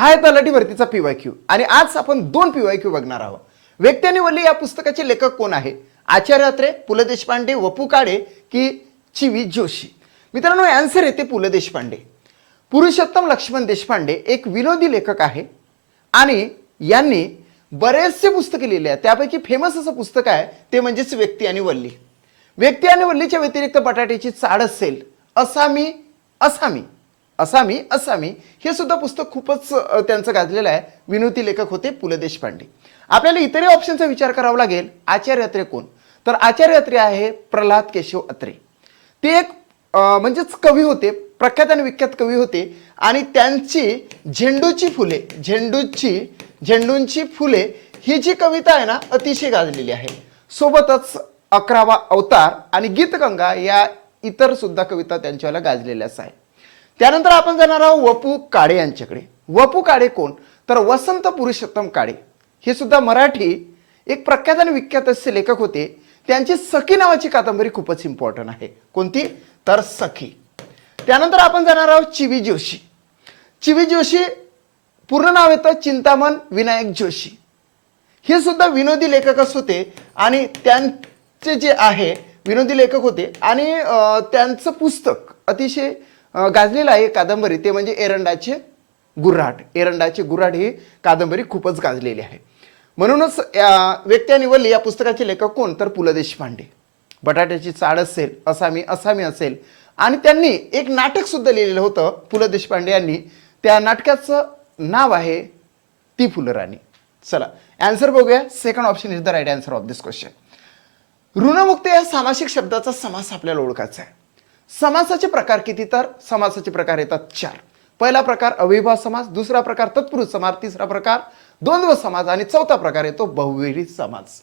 हा आहे तलाठी भरतीचा पीवायक्यू आणि आज आपण दोन पीवायक्यू बघणार आहोत. व्यक्ती आणि वल्ली या पुस्तकाचे लेखक कोण आहे? आचार्य अत्रे, पु ल देशपांडे, वपू काळे की चिवी जोशी? मित्रांनो, आन्सर येते पु ल देशपांडे. पुरुषोत्तम लक्ष्मण देशपांडे एक विनोदी लेखक आहे आणि यांनी बरेचसे पुस्तके लिहिले आहेत. त्यापैकी फेमस असं पुस्तक आहे ते म्हणजेच व्यक्ती आणि वल्ली. व्यक्ती आणि वल्लीच्या व्यतिरिक्त बटाट्याची चाळ असेल, असामी असामी असामी असामी हे सुद्धा पुस्तक खूपच त्यांचं गाजलेलं आहे. विनोदी लेखक होते पु ल देशपांडे. आपल्याला इतरही ऑप्शनचा विचार करावा लागेल. आचार्य अत्रे कोण? तर आचार्य अत्रे आहे प्रल्हाद केशव अत्रे. ते एक म्हणजेच कवी होते, प्रख्यात आणि विख्यात कवी होते आणि त्यांची झेंडूंची फुले ही जी कविता आहे ना, अतिशय गाजलेली आहे. सोबतच 11वा अवतार आणि गीतगंगा या इतर सुद्धा कविता त्यांच्याला गाजलेल्याच आहे. त्यानंतर आपण जाणार आहोत वपू काळे यांच्याकडे. वपू काळे कोण? तर वसंत पुरुषोत्तम काळे हे सुद्धा मराठी एक प्रख्यात आणि विख्यात असे लेखक होते. त्यांची सखी नावाची कादंबरी खूपच इम्पॉर्टंट आहे. कोणती? तर सखी. त्यानंतर आपण जाणार आहोत चिवी जोशी. चिवी जोशी पूर्ण नाव येतं चिंतामण विनायक जोशी. हे सुद्धा विनोदी लेखकच होते आणि त्यांचे जे आहे विनोदी लेखक होते आणि त्यांचं पुस्तक अतिशय गाजलेलं आहे कादंबरी, ते म्हणजे एरंडाचे गुऱ्हाट. एरंडाचे गुऱ्हाट ही कादंबरी खूपच गाजलेली आहे. म्हणूनच व्यक्ती आणि वल्ली या पुस्तकाचे लेखक कोण? तर पु ल देशपांडे. बटाट्याची चाळ असेल, असामी असामी असेल आणि त्यांनी एक नाटक सुद्धा लिहिलेलं होतं पु ल देशपांडे यांनी. त्या नाटकाचं नाव आहे ती फुलराणी. चला आन्सर बघूया. Second option is the right answer of this question. ऋणमुक्त या सामासिक शब्दाचा समास आपल्याला ओळखायचा आहे. समासाचे प्रकार किती? तर समासाचे प्रकार येतात 4. पहिला प्रकार अविभाव समास, दुसरा प्रकार तत्पुरुष समास, तिसरा प्रकार द्वंद्व समास आणि चौथा प्रकार येतो बहुव्रीही समास.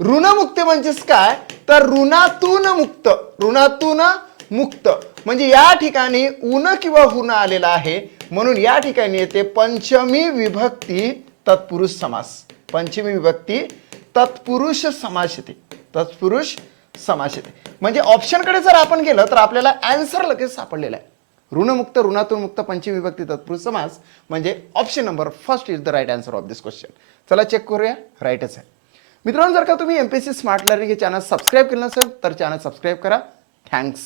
ऋणमुक्त म्हणजेच काय? तर ऋणातून मुक्त. ऋणातून मुक्त म्हणजे या ठिकाणी ऊन किंवा हुन आलेला आहे म्हणून या ठिकाणी येते पंचमी विभक्ती तत्पुरुष समास. पंचमी विभक्ती तत्पुरुष समास येते. तत्पुरुष समास येते. म्हणजे ऑप्शनकडे जर आपण गेलं तर आपल्याला आन्सर लगेच सापडलेला आहे. ऋणमुक्त, ऋणातून मुक्त, पंचमी विभक्ती तत्पुरुष समास म्हणजे option number first is the right answer of this question. चला चेक करूया. राईटच आहे. मित्रांनो, जर का तुम्ही MPSC स्मार्ट लर्निंग हे चॅनल सबस्क्राईब केलं नसेल तर चॅनल सबस्क्राईब करा. थँक्स.